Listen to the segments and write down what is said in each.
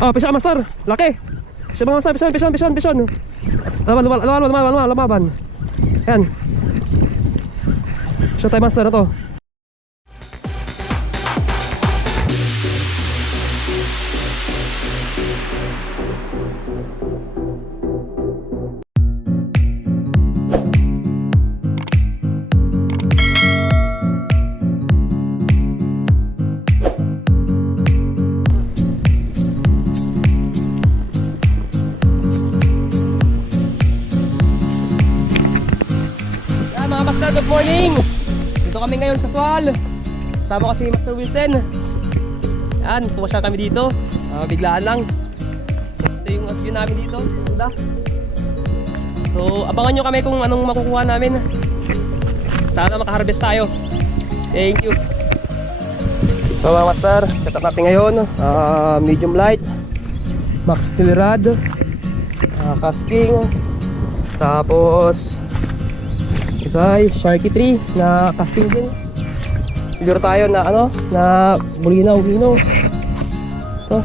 Oh, pisa master. Laki. Pisa master, pisa. Lumaban. Yan. Pisa tayo master na to. Good morning! Dito kami ngayon sa Sual. Kasama ko si Master Wilson. Yan, pumasya kami dito. Biglaan lang. Ito yung view namin dito. Ganda. So, abangan nyo kami kung anong makukuha namin. Sana makaharvest tayo. Thank you. So mga master, set up natin ngayon. Medium light, max steel rod, casting, tapos ay Sharky 3 na casting din. Siguro tayo na ano, na bulinaw. Ito.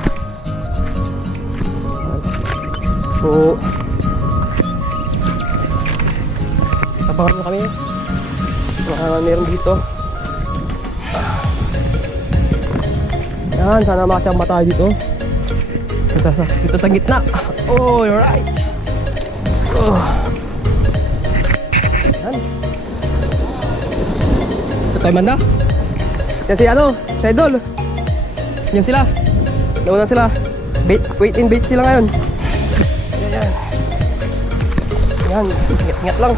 So tapangan kami. Meron dito. Yan, sana makachamba tayo dito. Dito sa gitna. Oh, alright. So ito tayo manda. Yan si ano, si Idol. Yan sila. Nauna sila. Wait and bait sila ngayon. Yan. Ingat lang.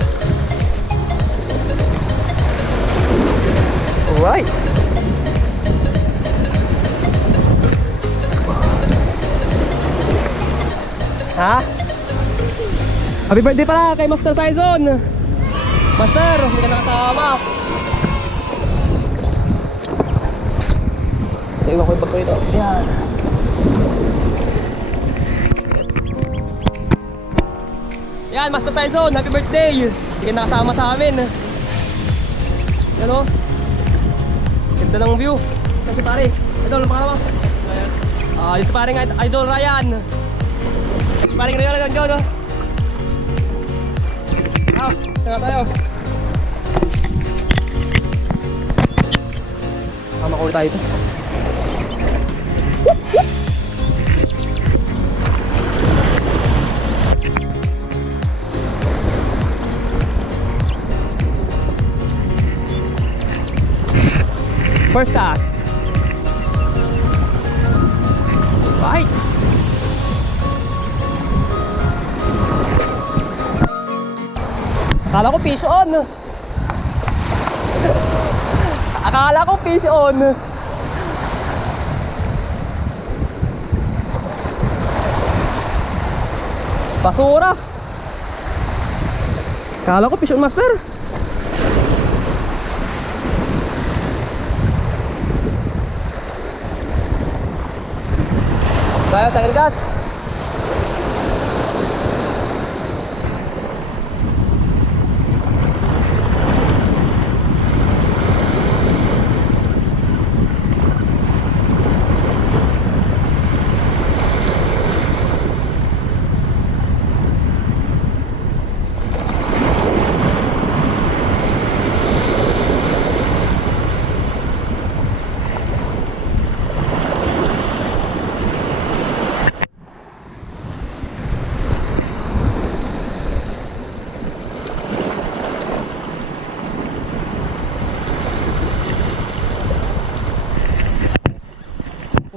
Alright. Ha? Happy birthday pala kay Master Saison. Master, hindi ka nakasama. So, iwan ko yung bago ito. Yan. Yan, Master Saison, happy birthday. Hindi ka nakasama sa amin. Yan o. Ganda ng view. Kasi pare, Idol, ang pangalawa. Yung sa paring Idol Ryan. Paring Ryan, go no. Tengah tayo. Tama ko tayo ito. First cast. Right. Akala ko fish on. Akala ko fish on. Basura. Akala ko fish on, master. Tayo sa gas.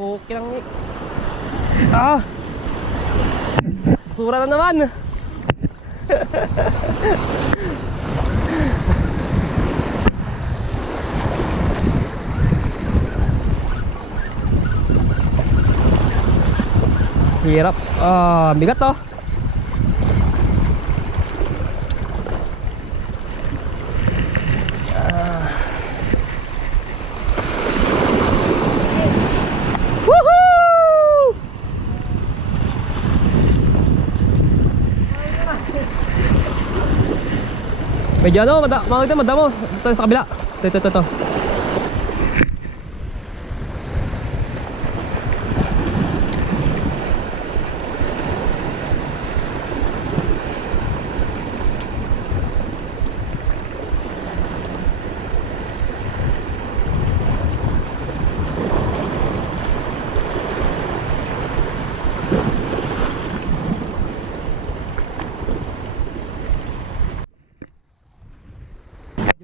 Okay lang ni. Basura na naman. Hirap. Bigat to. Medyo ano, madamo. Ito sa kabila. Ito.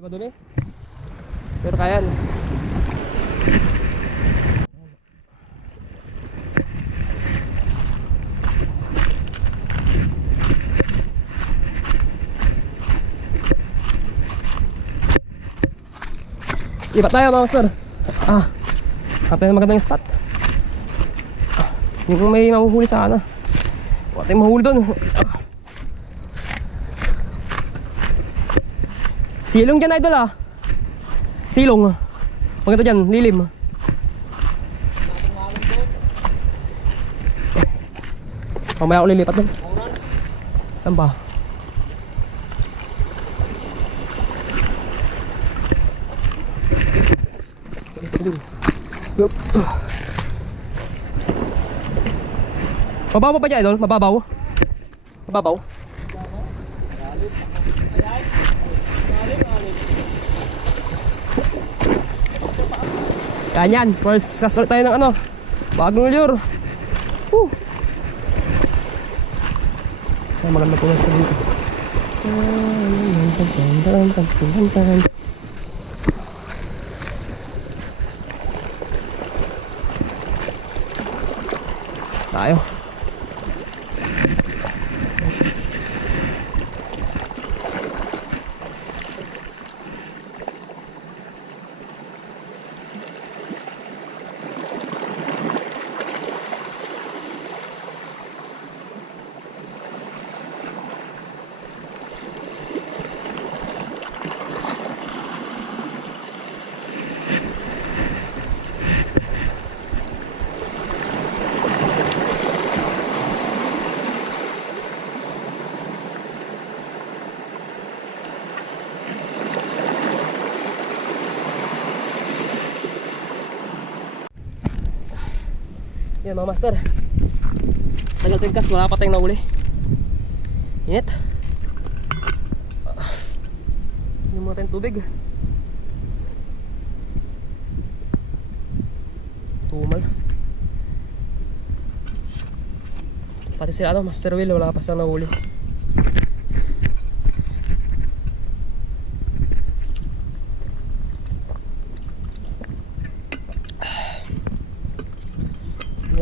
madumi. Pero kaya. Iba tayo mga master. Hanap tayo ng magandang spot. Yung may mahuhuli sana. Huwag tayong mahuli doon. Silong dyan idol Silong. Maganda dyan, lilim. Mamaya ako lilipat doon. Saan ba? Mababaw pa dyan idol? Mababaw? Mababaw? Yan, first cast ulit tayo ng ano, bagong lure. Ay, maganda po na dito. Tayo. Yan mga master, tagal tayong cast, wala pa tayong nahuli. Init. Hindi muna tayong tubig. Tumal. Pati sila Master Will, wala pa silang nahuli.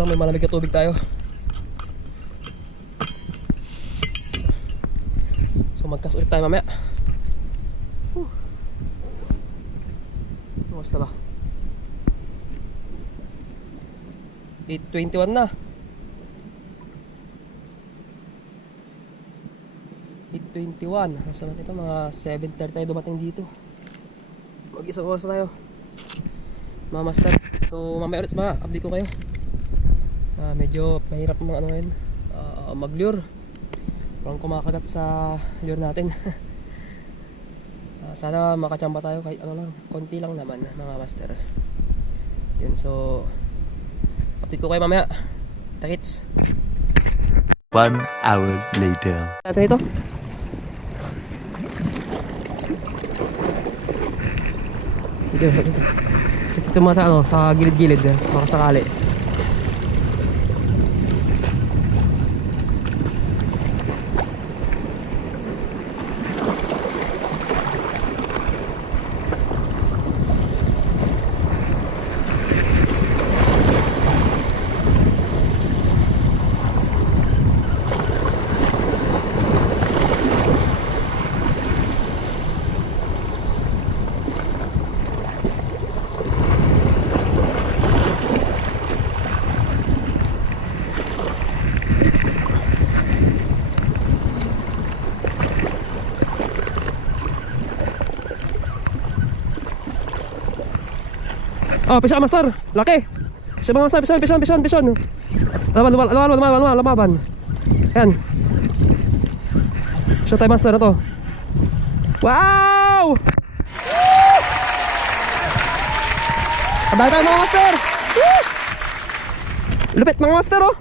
May malamig na tubig tayo. So magkas ulit tayo mamaya. Oras na ba? 8:21 na. 8:21. Saan natin ito? Mga 7:30 tayo dumating dito. Mag-isang oras na tayo mga master. So mamaya ulit update ko kayo. Medyo mahirap mga ano ngayon, mag-lure. Parang kumakagat sa lure natin. Sana makachamba tayo kahit ano lang, konti lang naman mga master. Yun, so update ko kayo mamaya. Takits. 1 hour later. Ito ito. Ito mga sa gilid-gilid, baka sakali. Pisa master, laki. Siya mga master, pison. Lumaban. Yan. Siya tayo master na to. Wow! Abang tayo mga master. Lupit mga master oh.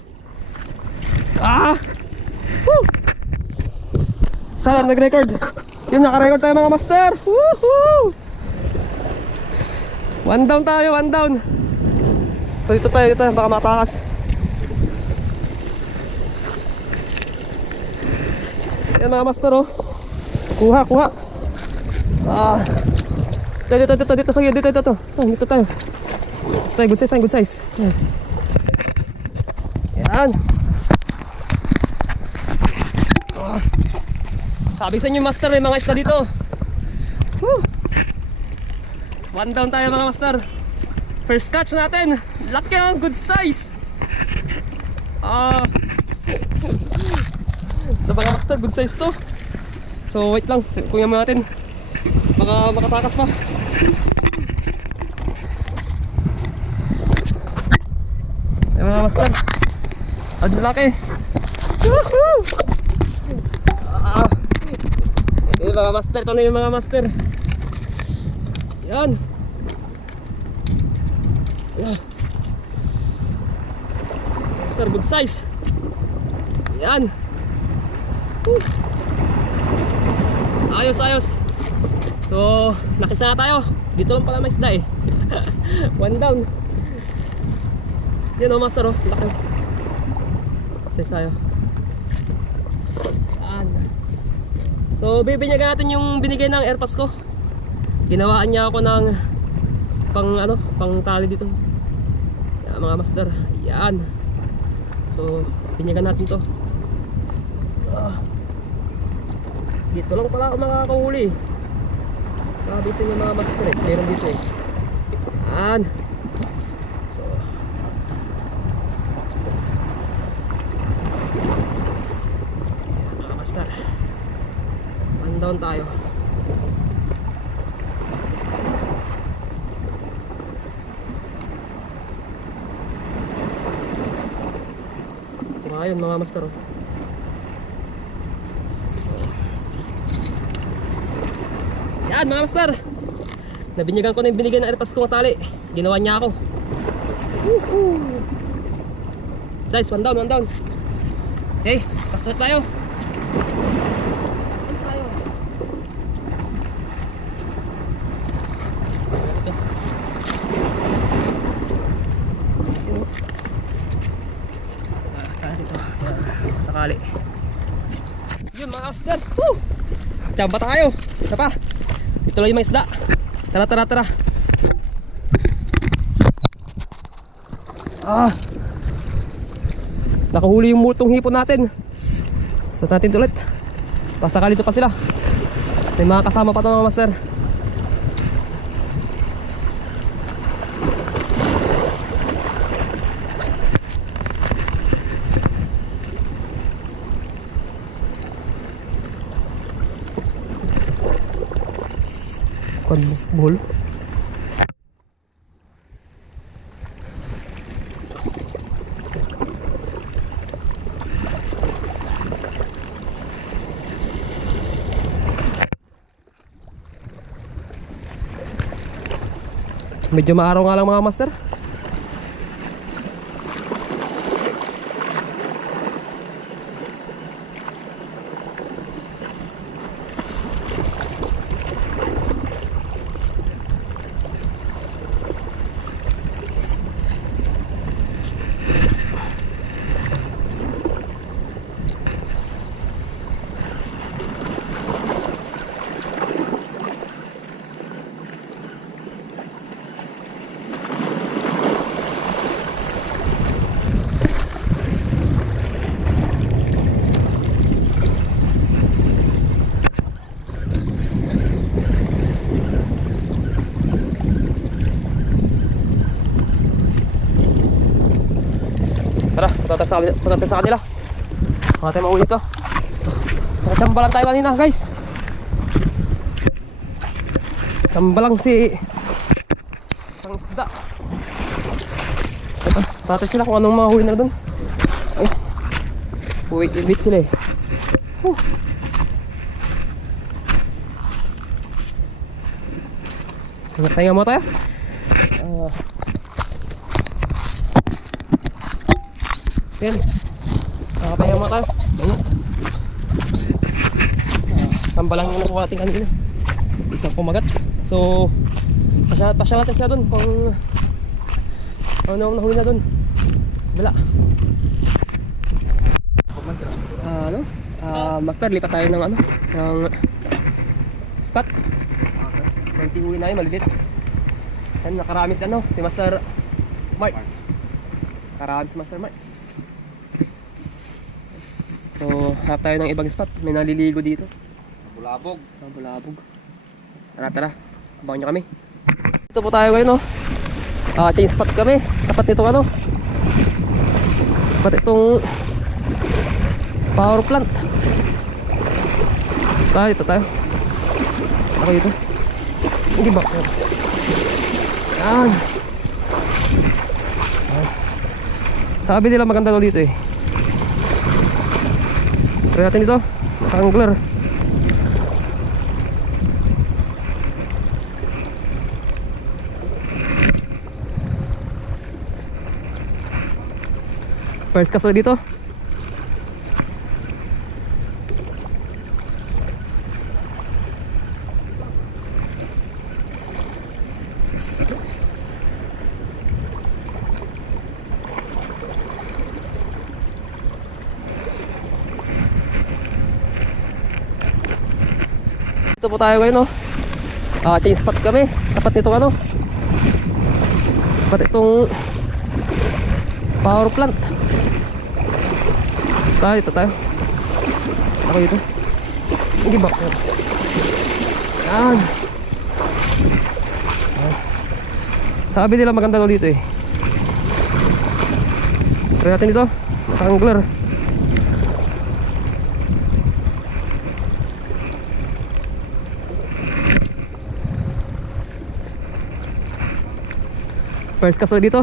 Saan nag-record? Yun, naka-record tayo mga master. Woohoo! One down tayo, one down. So dito tayo, baka matakas. Yan mga master oh. Kuha. Dito, sige, dito. Dito tayo. Good size. Yan. Sabi sa inyo, master, may mga isda dito. Woo! 1 down tayo mga master. First catch natin. Laki oh, good size. Ito mga master, good size to. So wait lang, kuya mo natin. Baka makatakas pa. Ayan mga master. Ang laki. Woohoo! Okay mga master, ito na yung mga master. Yan. Master, good size. Yan. Ayos. So, nakisa na tayo. Dito lang pala may isda eh. 1 down. Yan o master o, laki. Size tayo. Yan. So, bibinyagan natin yung binigay ng airpods ko. Ginawaan niya ako ng pang tali dito. Yan, mga master. Yan. So, binyagan natin to. Dito lang pala ako makakahuli. Sabi sa inyo mga master eh, meron dito eh. Yan. So, mga master, 1 down tayo. Ito nga yun mga master oh. Yan mga master, nabinyagan ko na yung binigay ng airpods kong tali. Ginawa niya ako. Size, 1 down. Okay, pasunod tayo. Sakali. Yun mga master. Jamba tayo. Isa pa. Ito lang yung mga isda. Tara. Nakahuli yung multong hipon natin. So natin ulit. Pasakali ito pa sila. May mga kasama pa ito mga master. Buhol. Medyo maaraw nga lang mga master. Tara, punta tayo sa kanila. Baka tayo mahuli ito. Nakachamba lang tayo kanina guys. Chamba lang si isang isda. Tatay sila kung anong mahuli na doon. Ay, wait sila eh. Pahinga mo tayo. Yan. Pahinga mo tayo. Tamba lang yung nakuha natin kanina. Isang kumagat. So, pasya natin sila doon kung ano nahuli na doon. Wala. Master, lipat tayo ng ng spot. konti uwi na yun, malilit. Yan, nakarami si ano, si Master Mark. Nakarami si Master Mark. So, hanap tayo ng ibang spot. May naliligo dito. Bulabog. Ah, bulabog. Tara, tara. Abangan nyo kami. Dito po tayo ngayon, no? Change spot kami. Tapat nitong ano. Tapat itong power plant. Tayo, dito tayo. Ako dito. Hindi ba? Yan. Sabi nila maganda daw dito eh. Try natin dito. Naka-angler. First cast ulit dito. Dito po tayo ngayon, no? Change spot kami. Tapat nitong ano. Tapat itong power plant. Tayo, dito tayo. Ako dito. Hindi ba? Yan. Sabi nila maganda daw dito eh. Try natin dito. Naka-angler. First cast ulit dito.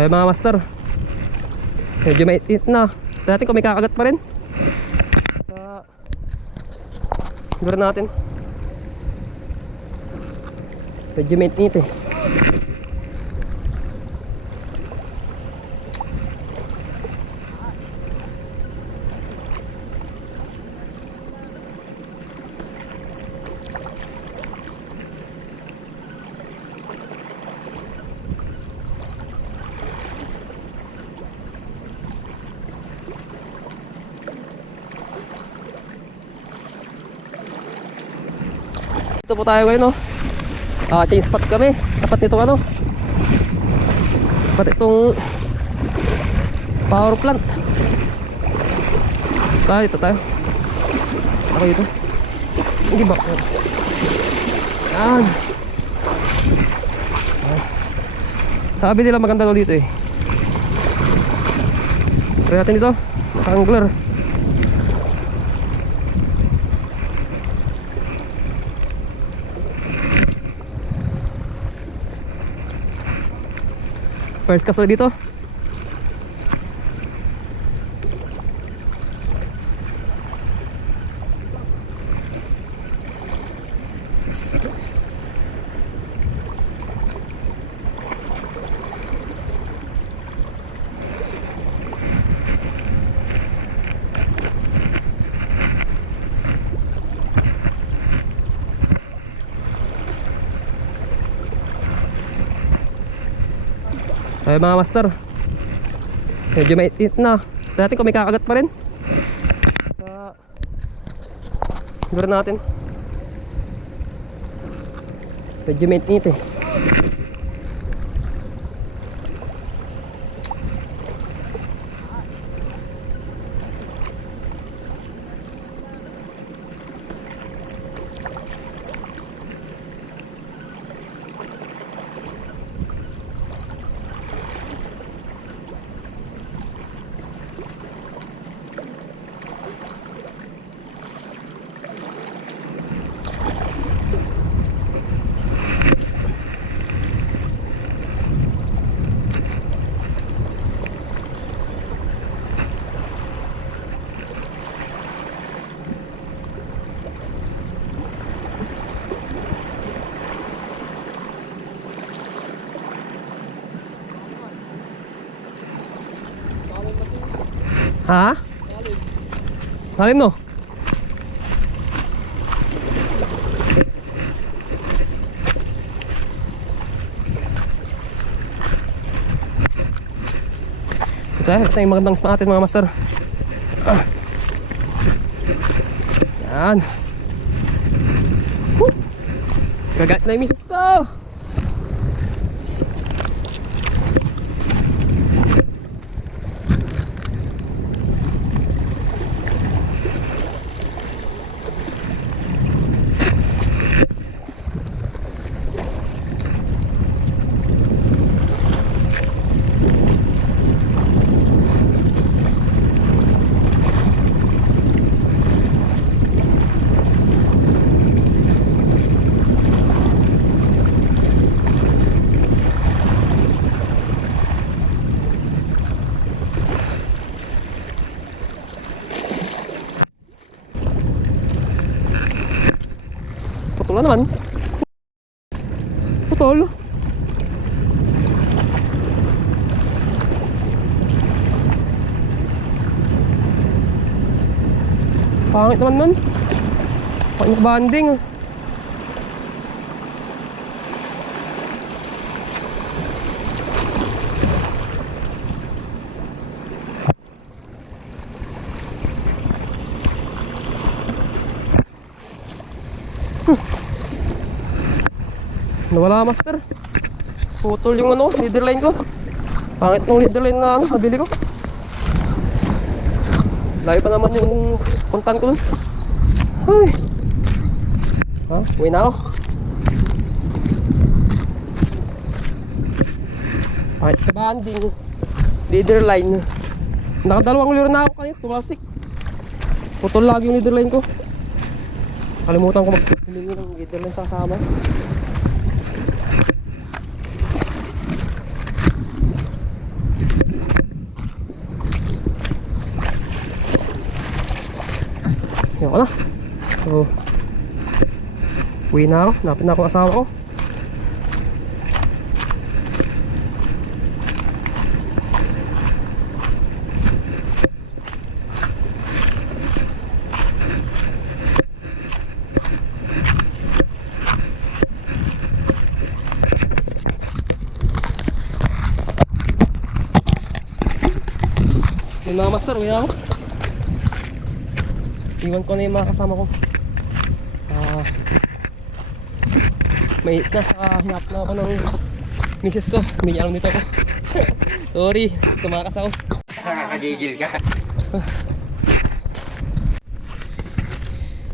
Ay mga master, medyo maitit na. Tignan natin kung may kakagat pa rin sa siguro natin. Medyo maitit eh. Dito po tayo ngayon, no? Change spot kami. Tapat nitong ano. Tapat itong power plant. Tayo, dito tayo. Ako dito. Hindi ba? Yan. Sabi nila maganda daw dito eh. Try natin dito. Naka-angler. First cast ulit dito. Ay mga master, medyo maitit na. Tignan natin kung may kakagat pa rin sa siguro natin. Medyo maitit eh. Ha? Lalim no? Ito yung magandang spot natin mga master. Yan. Gagat na yung misis ko. Putol na naman. Putol. Pangit naman nun. Pangit banding. Nawala master. Putol yung ano, leader line ko. Pangit ng leader line na ano, nabili ko. Layo pa naman yung puntan ko dun. Ay. Ha? Uwi na ako. Pangit ka banding. Leader line. Nakadalawang liro na ako kanina, tumasik. Putol lagi yung leader line ko. Kalimutan ko mag-humingi ng leader line sa kasama. Yan ko na. So, uwi na ako. Napit na ako asawa ko. Yung mga master, uwi na ako. Iwan ko na yung mga kasama ko. May nasa hinap na ako ng misis ko. Hindi alam dito ako. Sorry, tumakas ako. Nakakagigil ka.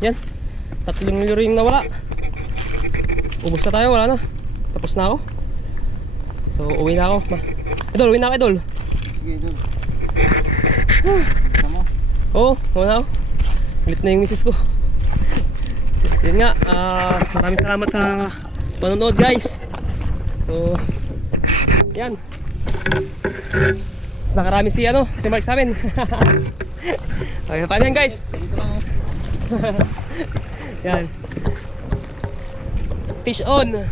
Yan, 3 liro yung nawala. Ubus na tayo, wala na. Tapos na ako. So uwi na ako. Idol, uwi na ako, Idol. Sige, idol. Oo, uwi na ako. Ulit na yung misis ko. Yun nga, maraming salamat sa panonood guys. So, yan. Nakarami si Mark sa amin. Okay, paano yan guys? Yan. Fish on.